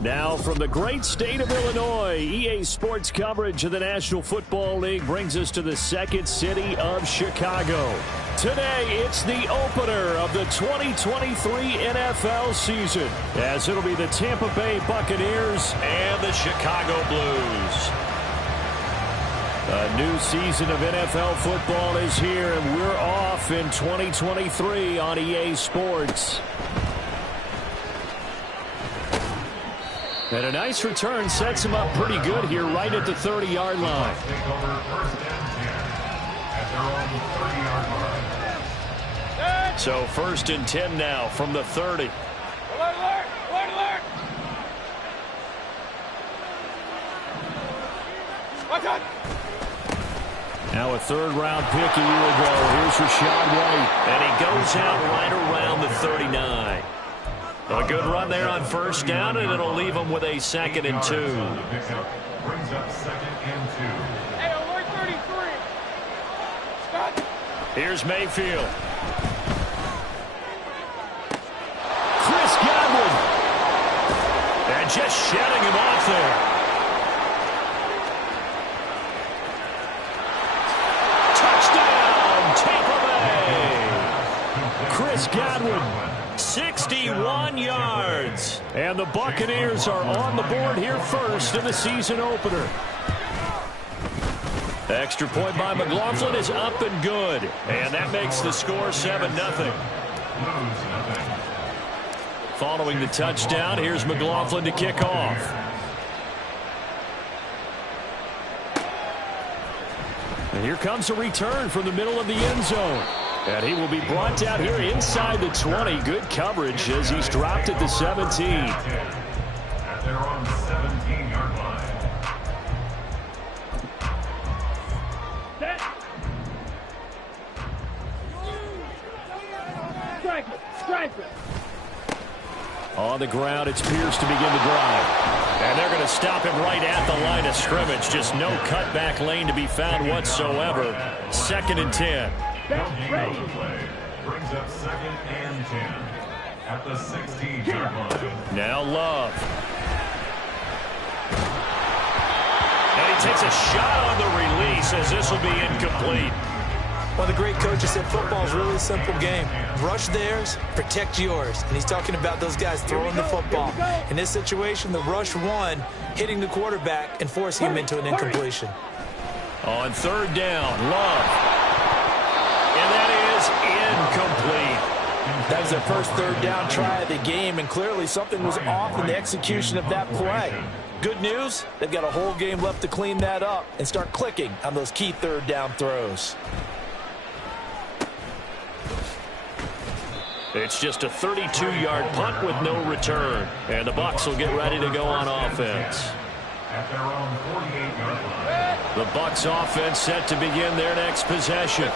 Now from the great state of Illinois, EA Sports coverage of the National Football League brings us to the second city of Chicago. Today, it's the opener of the 2023 NFL season, as it'll be the Tampa Bay Buccaneers and the Chicago Blues. A new season of NFL football is here, and we're off in 2023 on EA Sports. And a nice return sets him up pretty good here right at the 30-yard line. So 1st and 10 now from the 30. Now a third-round pick a year ago. Here's Rachaad White. And he goes out right around the 39. A good run there on 1st down, and it'll leave him with a 2nd and 2. Brings up 2nd and 2. Hey, alert 33. Scott. Here's Mayfield. Chris Godwin. And just shedding him off there. Touchdown, Tampa Bay. Chris Godwin. 61 yards. And the Buccaneers are on the board here first in the season opener. Extra point by McLaughlin is up and good. And that makes the score 7-0. Following the touchdown, here's McLaughlin to kick off. And here comes a return from the middle of the end zone. And he will be brought down here inside the 20. Good coverage as he's dropped at the 17. At their own 17-yard line. Strike it. On the ground, it's Pierce to begin the drive. And they're going to stop him right at the line of scrimmage. Just no cutback lane to be found whatsoever. 2nd and 10. Brings up 2nd and 10 at the 16-yard line. Now Love. And he takes a shot on the release as this will be incomplete. One of the great coaches said football is really a simple game. Rush theirs, protect yours. And he's talking about those guys throwing the football. In this situation, the rush one, hitting the quarterback and forcing him into an incompletion. On 3rd down, Love. And that is incomplete. That was their first 3rd down try of the game, and clearly something was off in the execution of that play. Good news, they've got a whole game left to clean that up and start clicking on those key 3rd down throws. It's just a 32-yard punt with no return. And the Bucs will get ready to go on offense. At their own 48-yard line. The Bucs offense set to begin their next possession.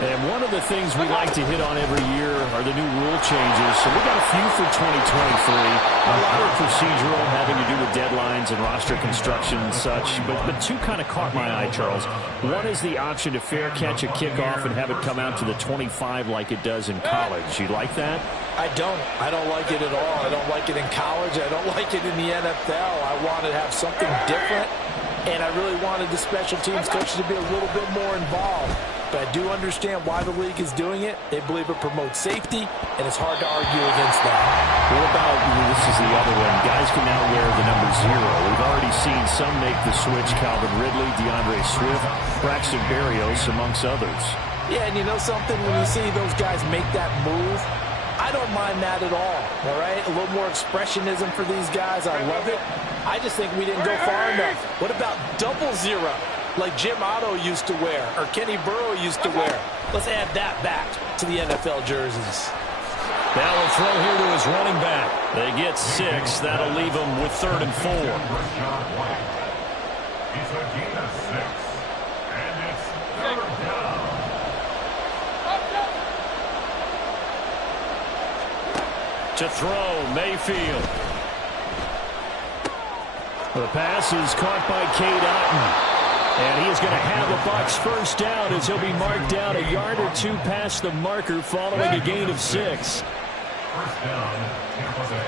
And one of the things we like to hit on every year are the new rule changes. So we got a few for 2023. A lot of procedural, having to do with deadlines and roster construction and such. But two kind of caught my eye, Charles. One is the option to fair catch a kickoff and have it come out to the 25 like it does in college. You like that? I don't like it at all. I don't like it in college. I don't like it in the NFL. I want to have something different, and I really wanted the special teams coaches to be a little bit more involved. But I do understand why the league is doing it. They believe it promotes safety, and it's hard to argue against that. What about, this is the other one, guys can now wear the number 0. We've already seen some make the switch, Calvin Ridley, DeAndre Swift, Braxton Berrios, amongst others. Yeah, and you know something? When you see those guys make that move, I don't mind that at all right? A little more expressionism for these guys. I love it. I just think we didn't go far enough. What about 00, like Jim Otto used to wear or Kenny Burrow used to wear? Let's add that back to the NFL jerseys. Now a throw here to his running back. They get 6. That'll leave them with 3rd and 4. Rachaad White. It's a gain of 6. And it's 3rd down. To throw, Mayfield. The pass is caught by Cade Otton. And he is going to have the Bucs first down as he'll be marked down a yard or 2 past the marker following a gain of 6. First down, Tampa Bay.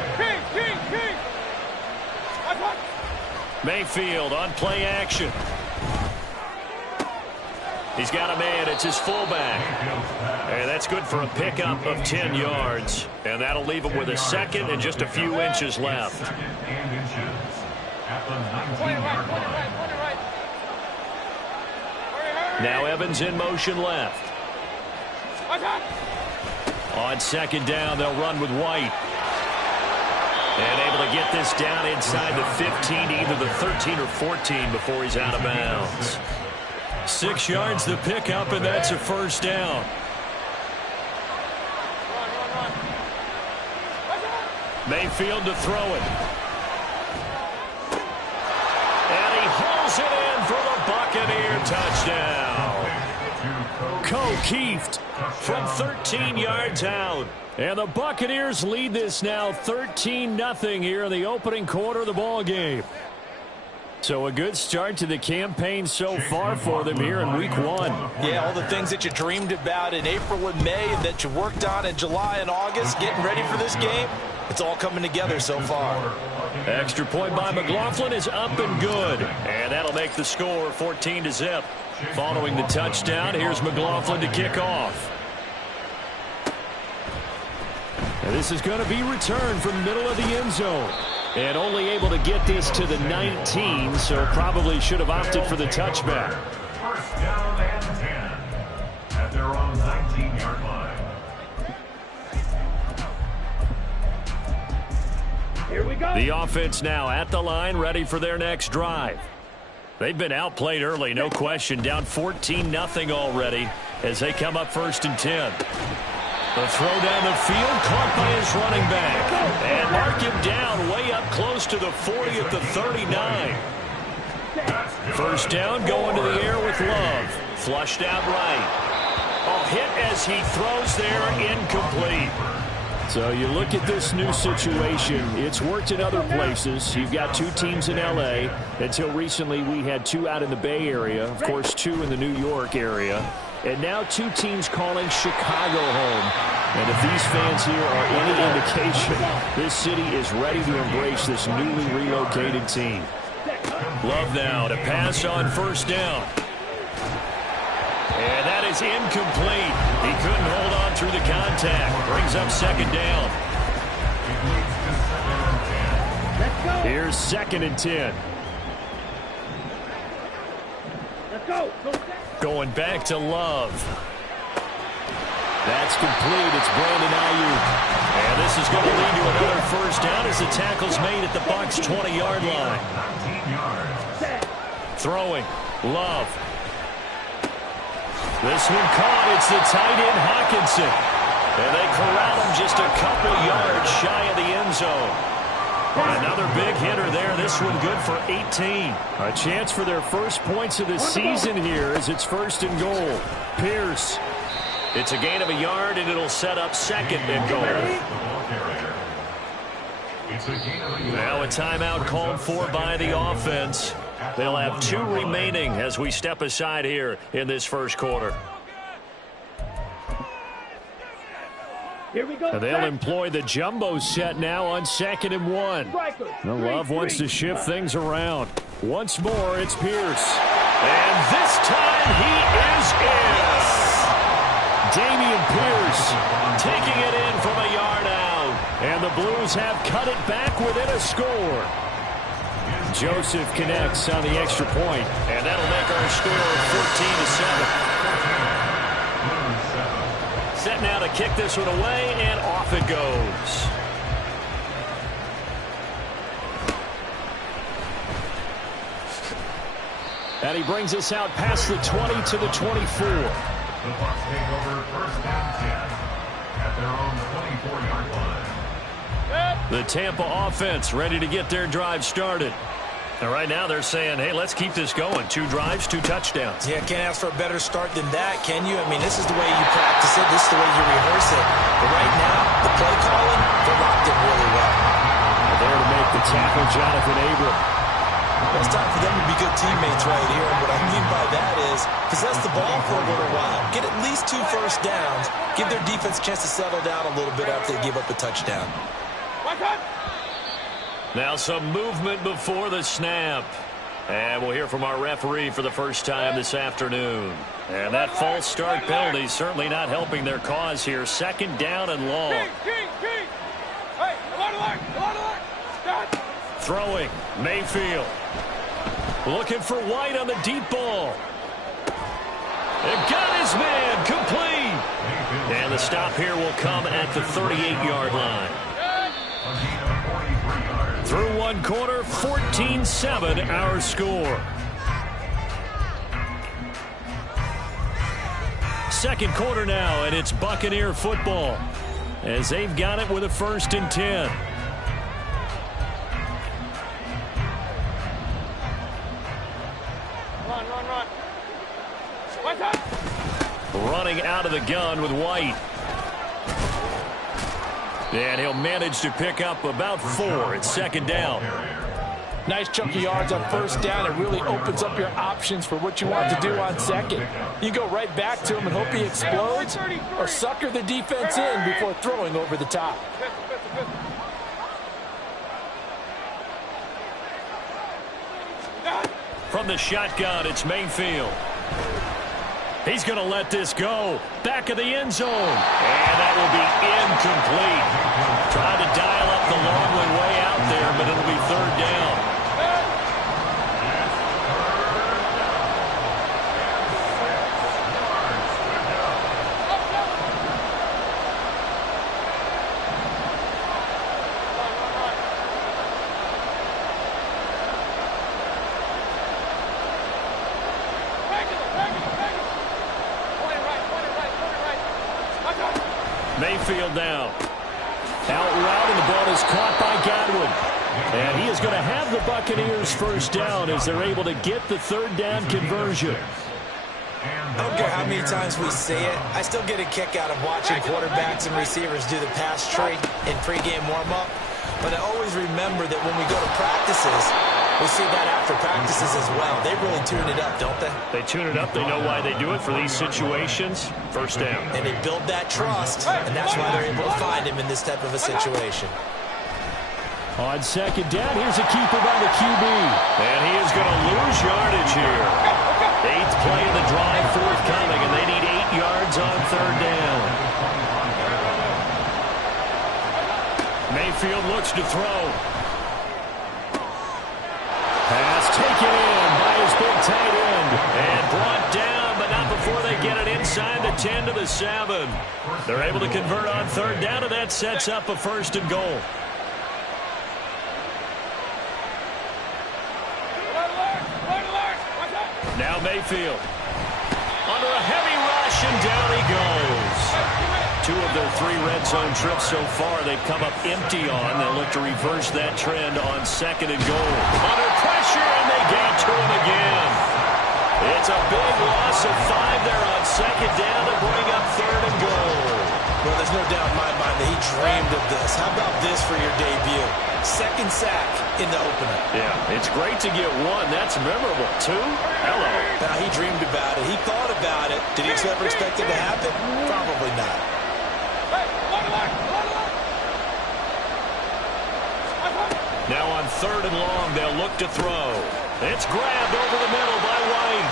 Mayfield on play action. He's got a man. It's his fullback. And that's good for a pickup of 10 yards. And that'll leave him with a second and just a few inches left. Now Evans in motion left. On second down, they'll run with White. And able to get this down inside the 15, either the 13 or 14 before he's out of bounds. 6 yards the pickup, and that's a first down. Mayfield to throw it. And he hauls it in for the Buccaneer touchdown. Keeft from 13 yards out. And the Buccaneers lead this now 13-0 here in the opening quarter of the ball game. So a good start to the campaign so far for them here in week 1. Yeah, all the things that you dreamed about in April and May and that you worked on in July and August, getting ready for this game, it's all coming together so far. Extra point by McLaughlin is up and good. And that'll make the score 14-0. Following the touchdown, here's McLaughlin to kick off. And this is going to be returned from the middle of the end zone. And only able to get this to the 19, so probably should have opted for the touchback. First down and 10 at their own 19-yard line. Here we go. The offense now at the line, ready for their next drive. They've been outplayed early, no question. Down 14-0 already as they come up first and 10. The throw down the field, caught by his running back. And mark him down way up close to the 40 at the 39. First down, going to the air with Love. Flushed out right. A hit as he throws there, incomplete. So you look at this new situation. It's worked in other places. You've got 2 teams in L.A. Until recently, we had 2 out in the Bay Area. Of course, 2 in the New York area. And now 2 teams calling Chicago home. And if these fans here are any indication, this city is ready to embrace this newly relocated team. Love now to pass on first down. And that is incomplete. He couldn't hold on through the contact. Brings up second down. Here's second and 10. Let's go. Going back to Love. That's complete. It's Brandon Ayuk. And this is going to lead to another first down as the tackle's made at the Bucs' 20-yard line. Throwing. Love. This one caught. It's the tight end Hockenson. And they corral him just a couple yards shy of the end zone. Another big hitter there. This one good for 18. A chance for their first points of the season here as it's first and goal. Pierce. It's a gain of a yard, and it'll set up second and goal. Now a timeout called for by the offense. They'll have 2 remaining as we step aside here in this first quarter. Here we go. And they'll employ the jumbo set now on 2nd and 1. Now Love wants to shift things around. Once more, it's Pierce. And this time he is in. Dameon Pierce taking it in from a yard out. And the Blues have cut it back within a score. Joseph connects on the extra point. And that'll make our score 14-7. Set now to kick this one away, and off it goes. And he brings us out past the 20 to the 24. The Bucs take over first down 10 at their own 24-yard line. The Tampa offense ready to get their drive started. And right now they're saying, hey, let's keep this going. 2 drives, 2 touchdowns. Yeah, can't ask for a better start than that, can you? I mean, this is the way you practice it. This is the way you rehearse it. But right now, the play calling, they're locked in really well. There to make the tackle, Jonathan Abram. It's time for them to be good teammates right here. And what I mean by that is possess the ball for a little while. Get at least 2 first downs. Give their defense a chance to settle down a little bit after they give up a touchdown. Now some movement before the snap. And we'll hear from our referee for the first time this afternoon. And that false start penalty certainly not helping their cause here. Second down and long. Throwing, Mayfield. Looking for White on the deep ball. And got his man, complete. And the stop here will come at the 38-yard line. Through one quarter, 14-7 our score. Second quarter now, and it's Buccaneer football as they've got it with a 1st and 10. Running out of the gun with White. And he'll manage to pick up about 4 at second down. Nice chunk of yards on first down. It really opens up your options for what you want to do on second. You go right back to him and hope he explodes or sucker the defense in before throwing over the top. From the shotgun, it's Mayfield. He's going to let this go. Back of the end zone. And that will be incomplete. Trying to dial up the long way out there, but it'll be third down. Mayfield now. Out route, and the ball is caught by Godwin. And he is going to have the Buccaneers first down as they're able to get the third down conversion. I don't care how many times we say it, I still get a kick out of watching quarterbacks and receivers do the pass tree in pregame warm-up. But I always remember that when we go to practices, we see that after practices as well. They really tune it up, don't they? They tune it up. They know why they do it for these situations. First down. And they build that trust, and that's why they're able to find him in this type of a situation. On second down, here's a keeper by the QB. And he is going to lose yardage here. 8th play of the drive forthcoming, and they need 8 yards on third down. Mayfield looks to throw. Pass taken in by his big tight end. And brought down, but not before they get it inside the 10 to the 7. They're able to convert on third down, and that sets up a 1st and goal. Now Mayfield. Under a heavy rush, and down he goes. 2 of their 3 red zone trips so far they've come up empty on. They'll look to reverse that trend on 2nd and goal. Under pressure, and they get to him again. It's a big loss of 5 there on 2nd down to bring up 3rd and goal. Well, there's no doubt in my mind that he dreamed of this. How about this for your debut? 2nd sack in the opener. Yeah, it's great to get 1. That's memorable. 2? Hello. Now, he dreamed about it. He thought about it. Did he ever expect it to happen? Probably not. Now on 3rd and long, they'll look to throw. It's grabbed over the middle by White.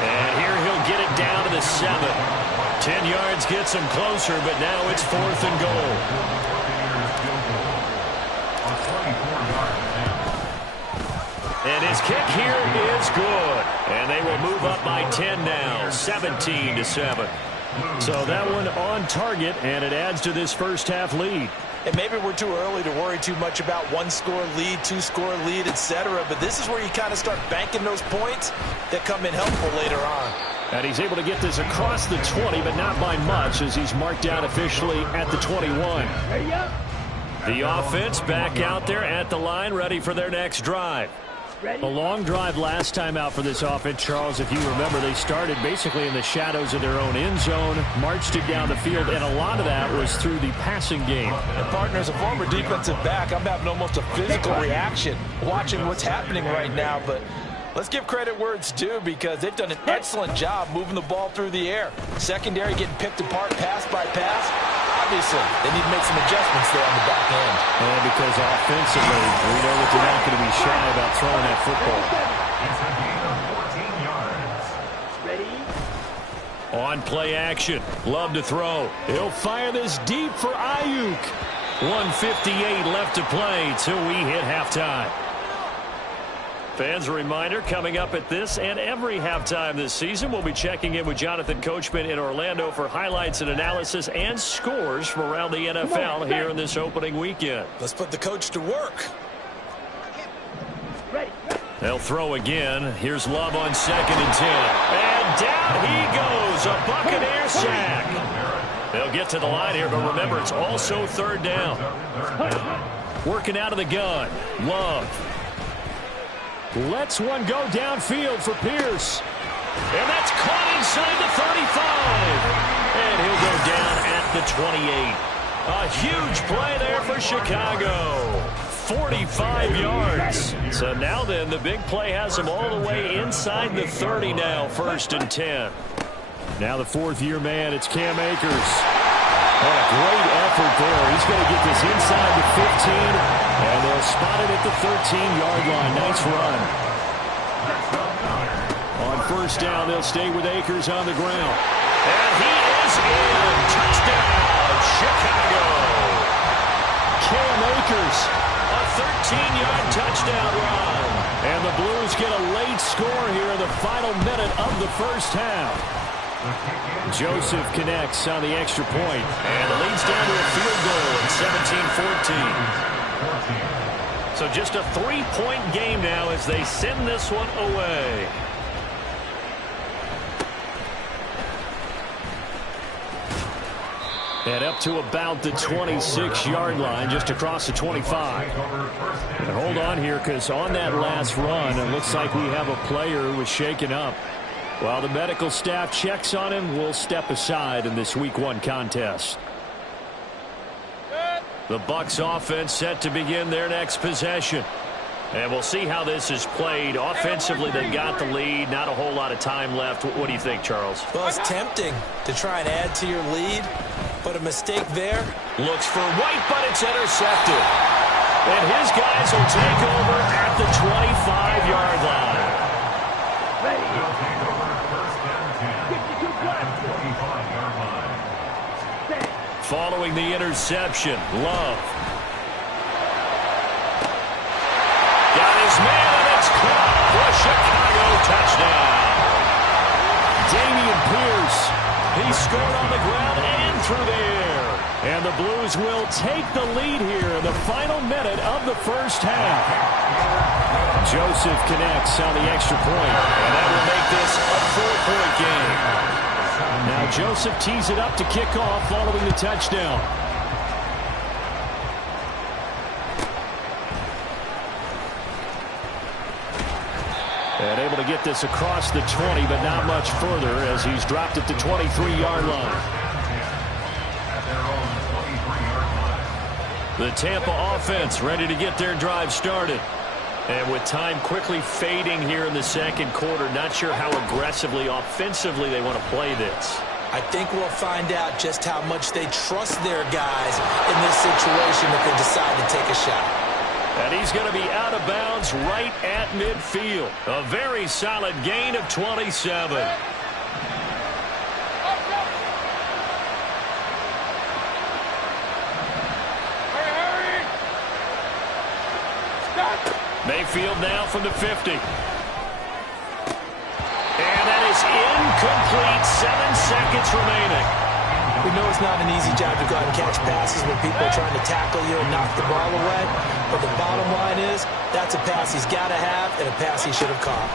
And here he'll get it down to the 7. 10 yards gets him closer, but now it's 4th and goal. And his kick here is good. And they will move up by 10 now, 17 to 7. So that one on target, and it adds to this first half lead. And maybe we're too early to worry too much about 1-score lead, 2-score lead, etc. But this is where you kind of start banking those points that come in helpful later on. And he's able to get this across the 20, but not by much, as he's marked down officially at the 21. The offense back out there at the line, ready for their next drive. A long drive last time out for this offense, Charles. If you remember, they started basically in the shadows of their own end zone, marched it down the field, and a lot of that was through the passing game. And partner, as a former defensive back, I'm having almost a physical reaction watching what's happening right now. But let's give credit where it's due, because they've done an excellent job moving the ball through the air. Secondary getting picked apart pass by pass. obviously, they need to make some adjustments there on the back end. And because offensively, we know that they're not going to be shy about throwing that football. It's a gain of 14 yards. Ready? On play action. Love to throw. He'll fire this deep for Ayuk. 1:58 left to play till we hit halftime. Fans, a reminder, coming up at this and every halftime this season, we'll be checking in with Jonathan Coachman in Orlando for highlights and analysis and scores from around the NFL here in this opening weekend. Let's put the coach to work. Ready? They'll throw again. Here's Love on 2nd and 10. And down he goes. A Buccaneer sack. They'll get to the line here, but remember, it's also 3rd down. Working out of the gun. Love. Lets one go downfield for Pierce. And that's caught inside the 35. And he'll go down at the 28. A huge play there for Chicago. 45 yards. So now then, the big play has him all the way inside the 30 now, 1st and 10. Now the 4th-year man, it's Cam Akers. What a great effort there. He's going to get this inside the 15, and they'll spot it at the 13-yard line. Nice run. On 1st down, they'll stay with Akers on the ground. And he is in. Touchdown, Chicago. Cam Akers, a 13-yard touchdown run. And the Blues get a late score here in the final minute of the 1st half. Joseph connects on the extra point, and it leads down to a field goal at 17-14. So just a 3-point game now as they send this one away. And up to about the 26-yard line, just across the 25. And hold on here, because on that last run, it looks like we have a player who was shaken up. While the medical staff checks on him, we'll step aside in this Week 1 contest. The Bucs offense set to begin their next possession. And we'll see how this is played. Offensively, they got the lead. Not a whole lot of time left. What do you think, Charles? Well, it's tempting to try and add to your lead, but a mistake there. Looks for White, but it's intercepted. And his guys will take over at the 25-yard line. Following the interception, Love. Got his man, and it's caught for a Chicago touchdown. Dameon Pierce, he scored on the ground and through the air. And the Blues will take the lead here in the final minute of the 1st half. Joseph connects on the extra point, and that will make this a 4-point game. Now Joseph tees it up to kick off following the touchdown. And able to get this across the 20, but not much further as he's dropped at the 23-yard line. The Tampa offense ready to get their drive started. And with time quickly fading here in the 2nd quarter, not sure how aggressively, offensively they want to play this. I think we'll find out just how much they trust their guys in this situation if they decide to take a shot. And he's going to be out of bounds right at midfield. A very solid gain of 27. Mayfield now from the 50. And that is incomplete. 7 seconds remaining. We know it's not an easy job to go out and catch passes when people are trying to tackle you and knock the ball away. But the bottom line is, that's a pass he's got to have and a pass he should have caught.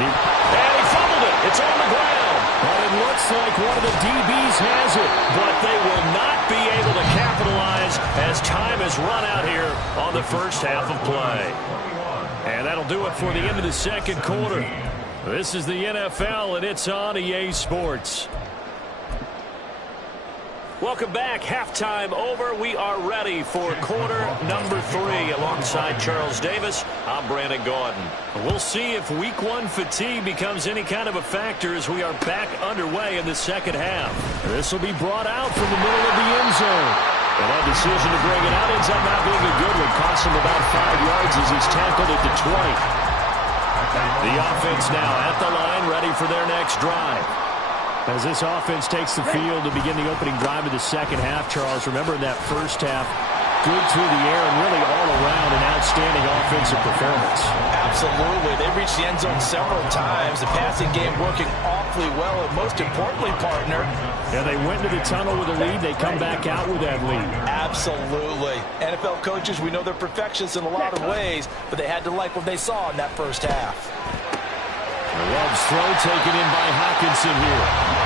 And he fumbled it. It's on the ground. But it looks like one of the DBs has it. But they will not be able to capitalize as time has run out here on the 1st half of play. And that'll do it for the end of the 2nd quarter. This is the NFL, and it's on EA Sports. Welcome back. Halftime over. We are ready for quarter number 3. Alongside Charles Davis, I'm Brandon Gaudin. We'll see if week 1 fatigue becomes any kind of a factor as we are back underway in the second half. This will be brought out from the middle of the end zone. And that decision to bring it out ends up not being a good one. Costs him about 5 yards as he's tackled at the 20. The offense now at the line, ready for their next drive. As this offense takes the field to begin the opening drive of the second half, Charles, remember in that first half, good through the air and really all around an outstanding offensive performance. Absolutely. They reached the end zone several times. The passing game working awfully well, and most importantly, partner. Yeah, they went into the tunnel with a lead. They come back out with that lead. Absolutely. NFL coaches, we know they're perfectionists in a lot of ways, but they had to like what they saw in that first half. Love's throw taken in by Hockenson here.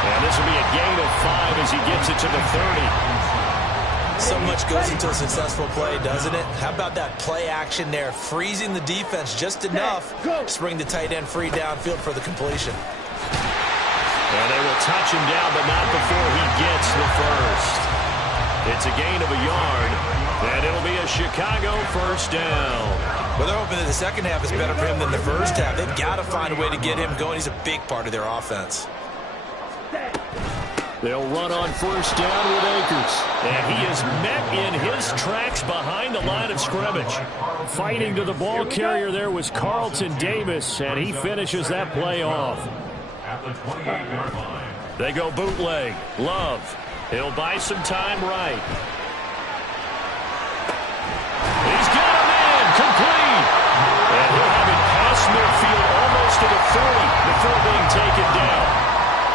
And this will be a gain of 5 as he gets it to the 30. So much goes into a successful play, doesn't it? How about that play action there, freezing the defense just enough to bring the tight end free downfield for the completion. And they will touch him down, but not before he gets the first. It's a gain of a yard, and it'll be a Chicago first down. Well, they're hoping that the second half is better for him than the first half. They've got to find a way to get him going. He's a big part of their offense. They'll run on first down with Akers. And he is met in his tracks behind the line of scrimmage. Fighting to the ball carrier there was Carlton Davis, and he finishes that play off. At the 28-yard line. They go bootleg. Love. He'll buy some time right. He's got a man. Complete. And he'll have it past midfield almost to the 30 before being taken down.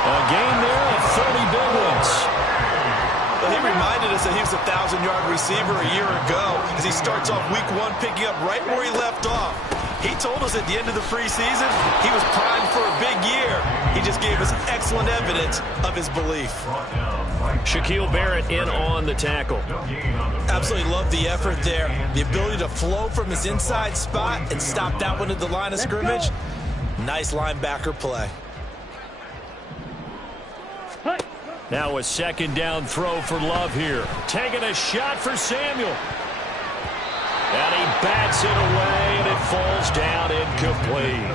A gain there of 30 big ones. Well, he reminded us that he was a 1,000-yard receiver a year ago as he starts off week 1 picking up right where he left off. He told us at the end of the preseason he was primed for a big year. He just gave us excellent evidence of his belief. Shaquille Barrett in on the tackle. Absolutely love the effort there. The ability to flow from his inside spot and stop that one at the line of scrimmage. Nice linebacker play. Now a second down throw for Love here. Taking a shot for Samuel. And he bats it away, and it falls down incomplete.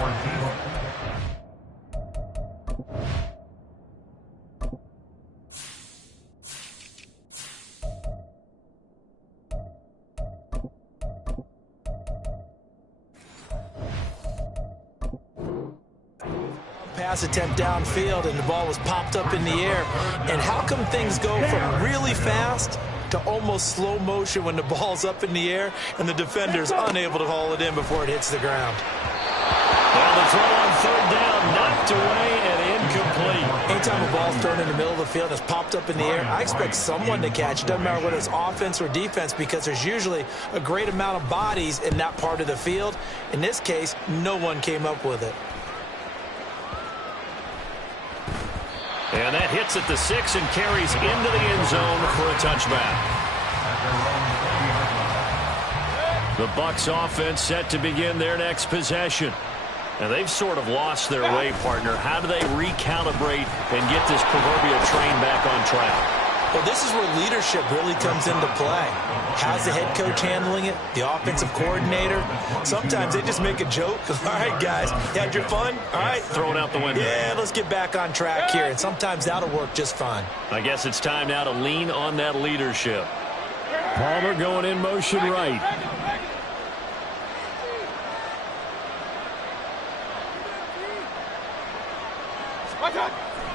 Pass attempt downfield, and the ball was popped up in the air. And how come things go from really fast to almost slow motion when the ball's up in the air and the defender's unable to haul it in before it hits the ground? Well, the throw on third down, knocked away and incomplete. Anytime a ball's thrown in the middle of the field and it's popped up in the air, I expect someone to catch it. Doesn't matter whether it's offense or defense, because there's usually a great amount of bodies in that part of the field. In this case, no one came up with it. And that hits at the 6 and carries into the end zone for a touchback. The Bucs offense set to begin their next possession. And they've sort of lost their way, partner. How do they recalibrate and get this proverbial train back on track? Well, this is where leadership really comes into play. How's the head coach handling it? The offensive coordinator? Sometimes they just make a joke. All right, guys, you had your fun? All right. Throw it out the window. Yeah, let's get back on track here. And sometimes that'll work just fine. I guess it's time now to lean on that leadership. Palmer going in motion right.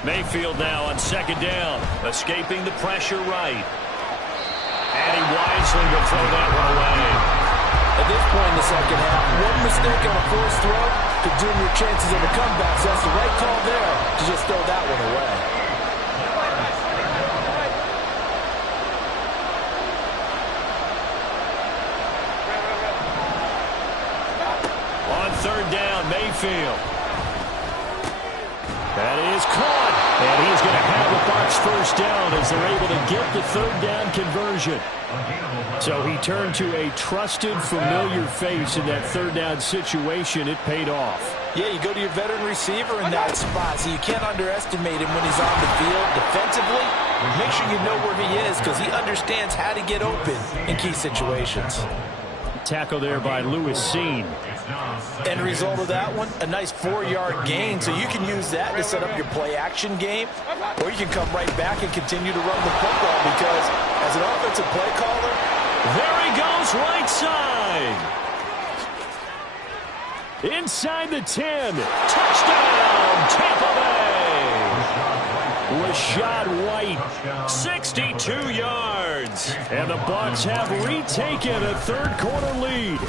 Mayfield now on second down, escaping the pressure right. And he wisely will throw that one away. At this point in the second half, one mistake on a forced throw could doom your chances of a comeback. So that's the right call there to just throw that one away. On third down, Mayfield. That is caught. And he's going to have the Bucs first down as they're able to get the third down conversion. So he turned to a trusted, familiar face in that third down situation. It paid off. Yeah, you go to your veteran receiver in that spot, so you can't underestimate him when he's on the field. Defensively, make sure you know where he is because he understands how to get open in key situations. Tackle there by Lewis Cine. End result of that one, a nice 4-yard gain, so you can use that to set up your play-action game, or you can come right back and continue to run the football because as an offensive play caller, there he goes right side. Inside the 10. Touchdown, Tampa Bay. Rachaad White, 62 yards. And the Bucs have retaken a third-quarter lead.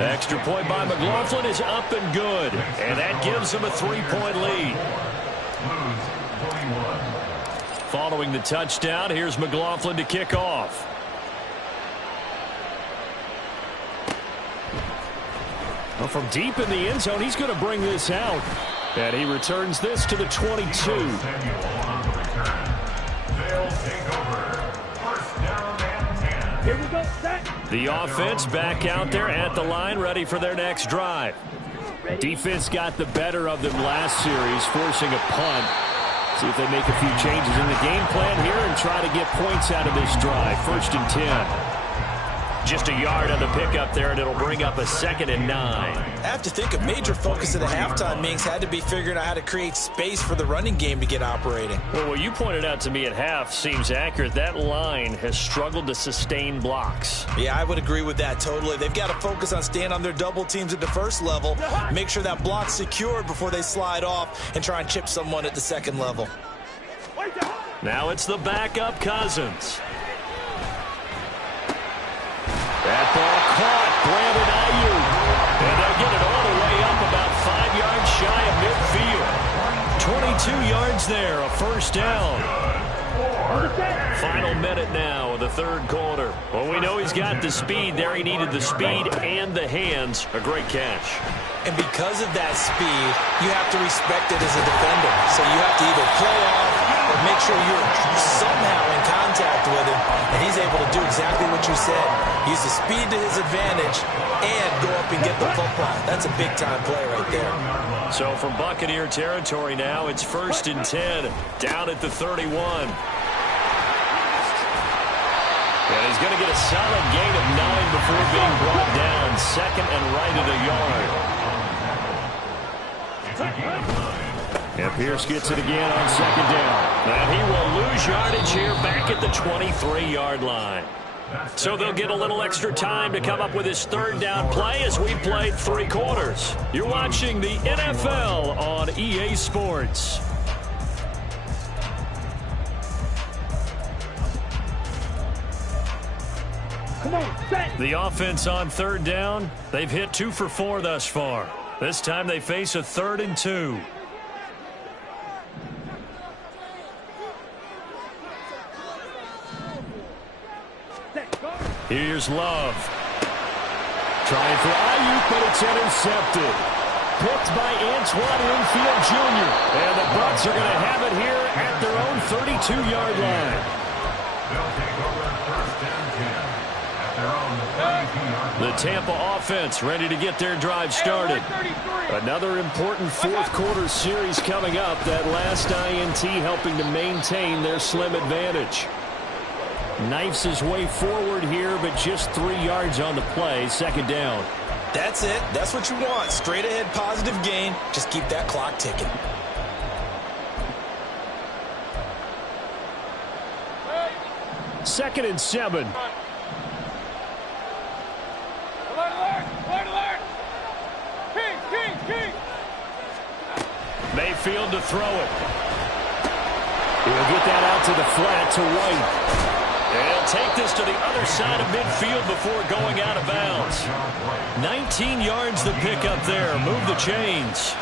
Extra point by McLaughlin is up and good. And that gives them a 3-point lead. Following the touchdown, here's McLaughlin to kick off. Well, from deep in the end zone, he's going to bring this out. And he returns this to the 22. Here we go, set. The offense back out there at the line, ready for their next drive. Defense got the better of them last series, forcing a punt. See if they make a few changes in the game plan here and try to get points out of this drive. 1st and 10. Just a yard on the pickup there, and it'll bring up a 2nd and 9. I have to think a major focus of the halftime meetings had to be figuring out how to create space for the running game to get operating. Well, what you pointed out to me at half seems accurate. That line has struggled to sustain blocks. Yeah, I would agree with that totally. They've got to focus on staying on their double teams at the first level, make sure that block's secured before they slide off and try and chip someone at the second level. Now it's the backup Cousins. That ball caught, Brandon Ayuk. And they'll get it all the way up about 5 yards shy of midfield. 22 yards there, a 1st down. Final minute now of the third quarter. Well, we know he's got the speed there. He needed the speed and the hands. A great catch. And because of that speed, you have to respect it as a defender. So you have to either play off or make sure you're somehow in contact with him, and he's able to do exactly what you said. Use the speed to his advantage and go up and get the football. That's a big-time play right there. So from Buccaneer territory now, it's 1st and 10, down at the 31. And he's going to get a solid gain of 9 before being brought down. 2nd and right at a yard. And Pierce gets it again on 2nd down. And he will lose yardage here back at the 23-yard line. So they'll get a little extra time to come up with his 3rd down play as we played 3 quarters. You're watching the NFL on EA Sports. Come on, set. The offense on 3rd down, they've hit 2 for 4 thus far. This time they face a 3rd and 2. Here's Love. Trying for Ayuk, but it's intercepted. Picked by Antoine Winfield Jr. And the Bucs are going to have it here at their own 32-yard line. The Tampa offense ready to get their drive started. Another important 4th quarter series coming up. That last INT helping to maintain their slim advantage. Knifes his way forward here, but just 3 yards on the play. 2nd down. That's it. That's what you want. Straight ahead positive gain. Just keep that clock ticking. Second and 7. Mayfield to throw it. He'll get that out to the flat to White. And he'll take this to the other side of midfield before going out of bounds. 19 yards the pickup there. Move the chains.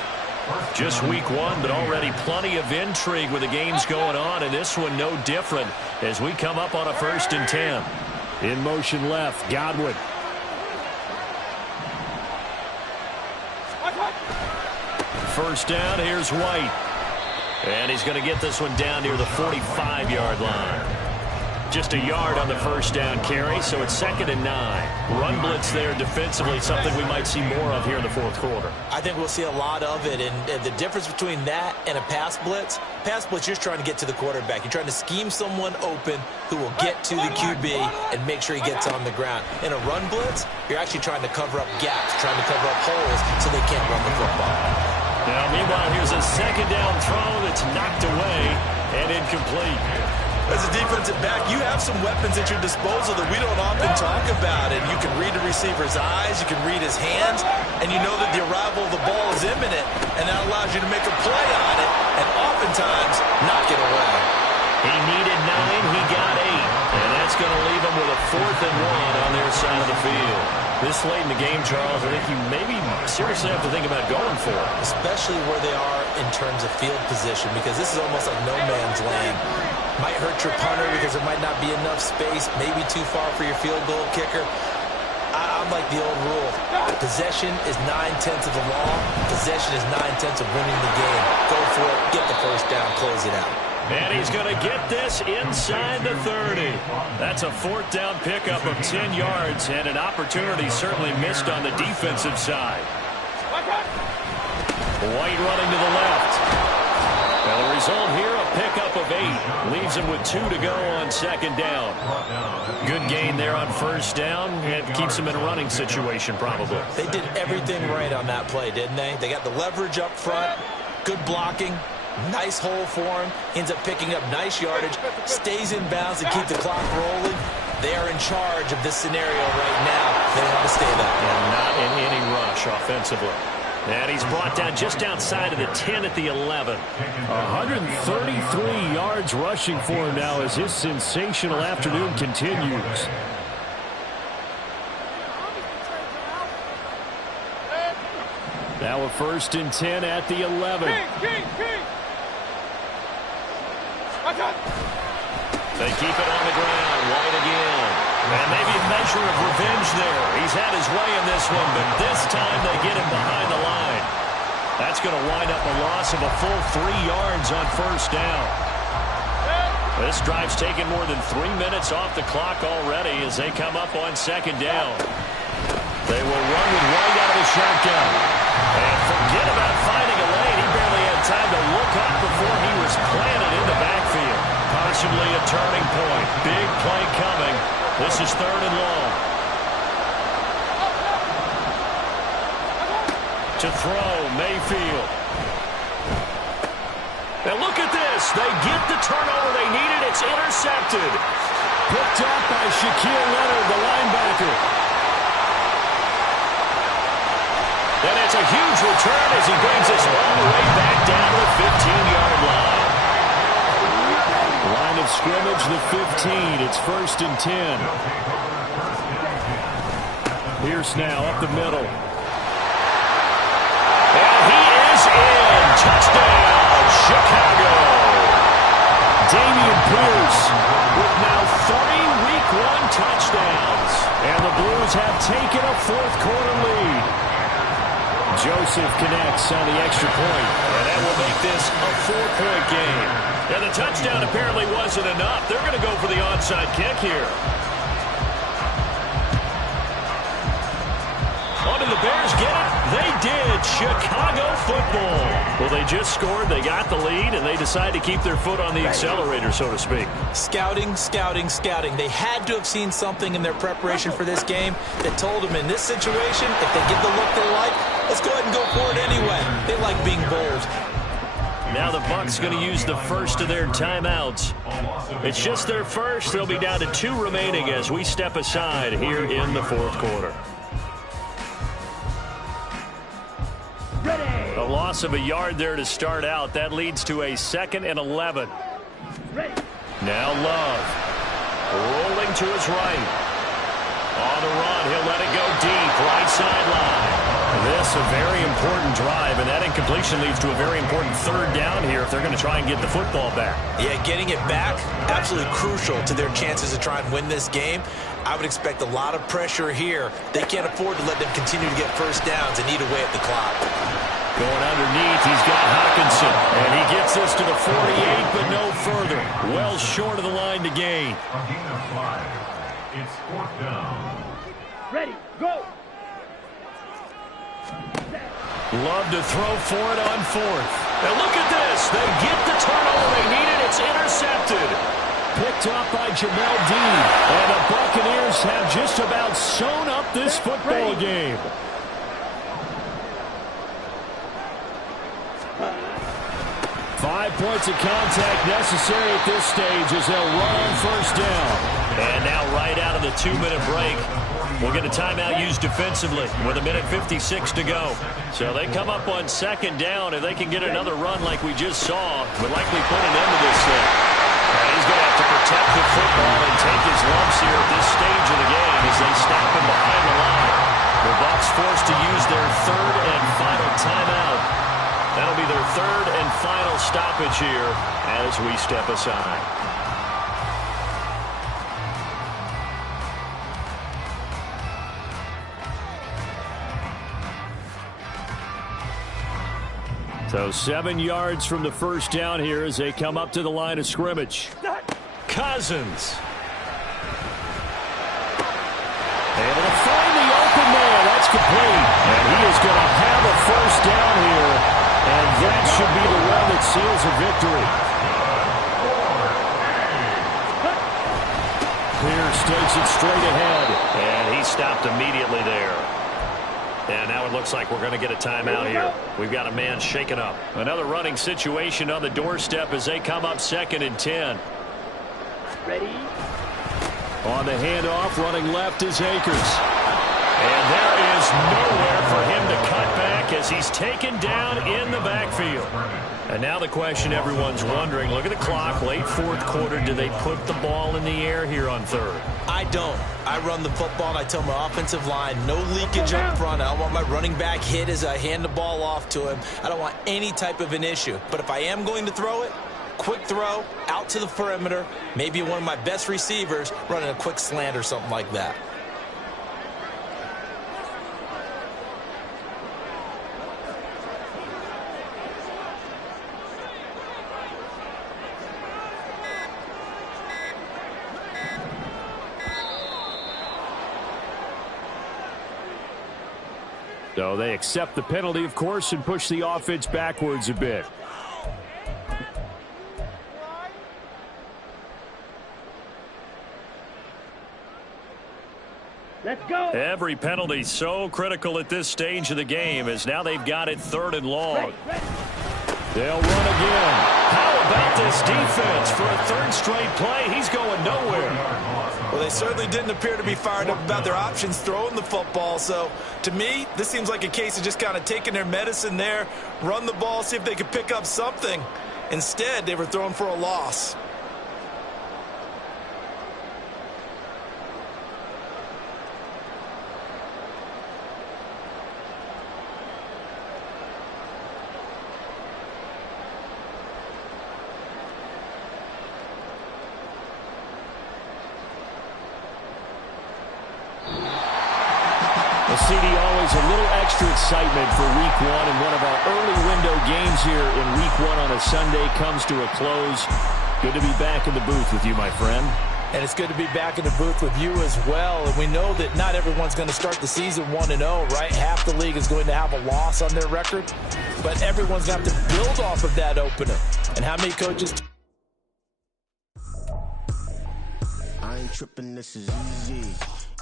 Just week 1, but already plenty of intrigue with the games going on, and this one no different as we come up on a 1st and 10. In motion left, Godwin. First down, here's White. And he's going to get this one down near the 45-yard line. Just a yard on the first down carry, so it's 2nd and 9. Run blitz there defensively, something we might see more of here in the fourth quarter. I think we'll see a lot of it, and the difference between that and a pass blitz, you're just trying to get to the quarterback. You're trying to scheme someone open who will get to the QB and make sure he gets on the ground. In a run blitz, you're actually trying to cover up gaps, trying to cover up holes so they can't run the football. Now, meanwhile, here's a 2nd down throw that's knocked away and incomplete. As a defensive back, you have some weapons at your disposal that we don't often talk about. And you can read the receiver's eyes, you can read his hands, and you know that the arrival of the ball is imminent, and that allows you to make a play on it and oftentimes knock it away. He needed 9, he got 8, and that's going to leave him with a 4th and 1 on their side of the field. This late in the game, Charles, I think you maybe seriously have to think about going for it. Especially where they are in terms of field position, because this is almost like no man's land. Might hurt your punter because there might not be enough space, maybe too far for your field goal kicker. I'm like the old rule. Possession is 9/10 of the law. Possession is 9/10 of winning the game. Go for it, get the first down, close it out. And he's going to get this inside the 30. That's a 4th down pickup of 10 yards, and an opportunity certainly missed on the defensive side. White running to the left. Well, the result here, a pickup of 8. Leaves him with 2 to go on 2nd down. Good gain there on 1st down. It keeps him in a running situation, probably. They did everything right on that play, didn't they? They got the leverage up front, good blocking, nice hole for him. Ends up picking up nice yardage, stays in bounds to keep the clock rolling. They are in charge of this scenario right now. They want to stay that way. And not in any rush offensively. And he's brought down just outside of the 10 at the 11. 133 yards rushing for him now as his sensational afternoon continues. Now a 1st and 10 at the 11. They keep it on the ground. White again. And maybe a measure of revenge there. He's had his way in this one, but this time they get him behind the line. That's going to wind up a loss of a full 3 yards on 1st down. This drive's taken more than 3 minutes off the clock already as they come up on 2nd down. They will run with White out of the shotgun. And forget about finding a lane. He barely had time to look up before he was planted in the backfield. Possibly a turning point. Big play coming. This is 3rd and long. To throw, Mayfield. And look at this. They get the turnover they needed. It's intercepted. Picked up by Shaquille Leonard, the linebacker. And it's a huge return as he brings us all the way back down to the 15-yard line. Line of scrimmage, the 15. It's 1st and 10. Pierce now up the middle. And he is in. Touchdown, Chicago. Dameon Pierce with now 3 Week 1 touchdowns. And the Blues have taken a 4th quarter lead. Joseph connects on the extra point. And that will make this a 4-point game. And the touchdown apparently wasn't enough. They're going to go for the onside kick here. Oh, did the Bears get it? They did. Chicago football. Well, they just scored. They got the lead, and they decide to keep their foot on the accelerator, so to speak. Scouting, scouting, scouting. They had to have seen something in their preparation for this game that told them in this situation, if they get the look they like, let's go ahead and go for it anyway. They like being bold. Now the Bucs going to use the first of their timeouts. It's just their first. They'll be down to 2 remaining as we step aside here in the 4th quarter. A loss of a yard there to start out. That leads to a 2nd and 11. Now Love. Rolling to his right. On the run, he'll let it go deep. Right sideline. This a very important drive, and that incompletion leads to a very important 3rd down here if they're going to try and get the football back. Yeah, getting it back, absolutely crucial to their chances to try and win this game. I would expect a lot of pressure here. They can't afford to let them continue to get 1st downs and eat away at the clock. Going underneath, he's got Hockenson. And he gets this to the 48, but no further. Well short of the line to gain. A gain of 5. It's 4th down. Ready, go. Love to throw for it on 4th. And look at this. They get the turnover they needed. It's intercepted. Picked up by Jamel Dean. And the Buccaneers have just about sewn up this football game. Five points of contact necessary at this stage as they'll run on 1st down. And now right out of the 2-minute break, we'll get a timeout used defensively with 1:56 to go. So they come up on 2nd down. If they can get another run like we just saw, would likely put an end to this thing. And he's going to have to protect the football and take his lumps here at this stage of the game as they stop him behind the line. The Bucs forced to use their 3rd and final timeout. That'll be their 3rd and final stoppage here as we step aside. So 7 yards from the 1st down here as they come up to the line of scrimmage. Cousins. Able to find the open man. That's complete. And he is going to have a 1st down here. And that should be the one that seals a victory. Pierce takes it straight ahead. And he stopped immediately there. And now it looks like we're going to get a timeout here. We've got a man shaken up. Another running situation on the doorstep as they come up 2nd and 10. Ready. On the handoff, running left is Akers. And there is nowhere for him to cut back as he's taken down in the backfield. And now the question everyone's wondering, look at the clock, late 4th quarter, do they put the ball in the air here on 3rd? I don't. I run the football and I tell my offensive line, no leakage up front. I don't want my running back hit as I hand the ball off to him. I don't want any type of an issue. But if I am going to throw it, quick throw, out to the perimeter, maybe one of my best receivers running a quick slant or something like that. So they accept the penalty, of course, and push the offense backwards a bit. Let's go. Every penalty so critical at this stage of the game as now they've got it 3rd and long. They'll run again. How about this defense for a 3rd straight play? He's going nowhere. Well, they certainly didn't appear to be fired up about their options throwing the football. So, to me, this seems like a case of just kind of taking their medicine there, run the ball, see if they could pick up something. Instead, they were throwing for a loss. CD, always a little extra excitement for Week 1, and one of our early window games here in Week 1 on a Sunday comes to a close. Good to be back in the booth with you, my friend. And it's good to be back in the booth with you as well. And we know that not everyone's going to start the season 1-0, right? Half the league is going to have a loss on their record. But everyone's got to build off of that opener. And how many coaches... I ain't tripping, this is easy.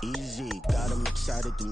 Easy, got 'em excited.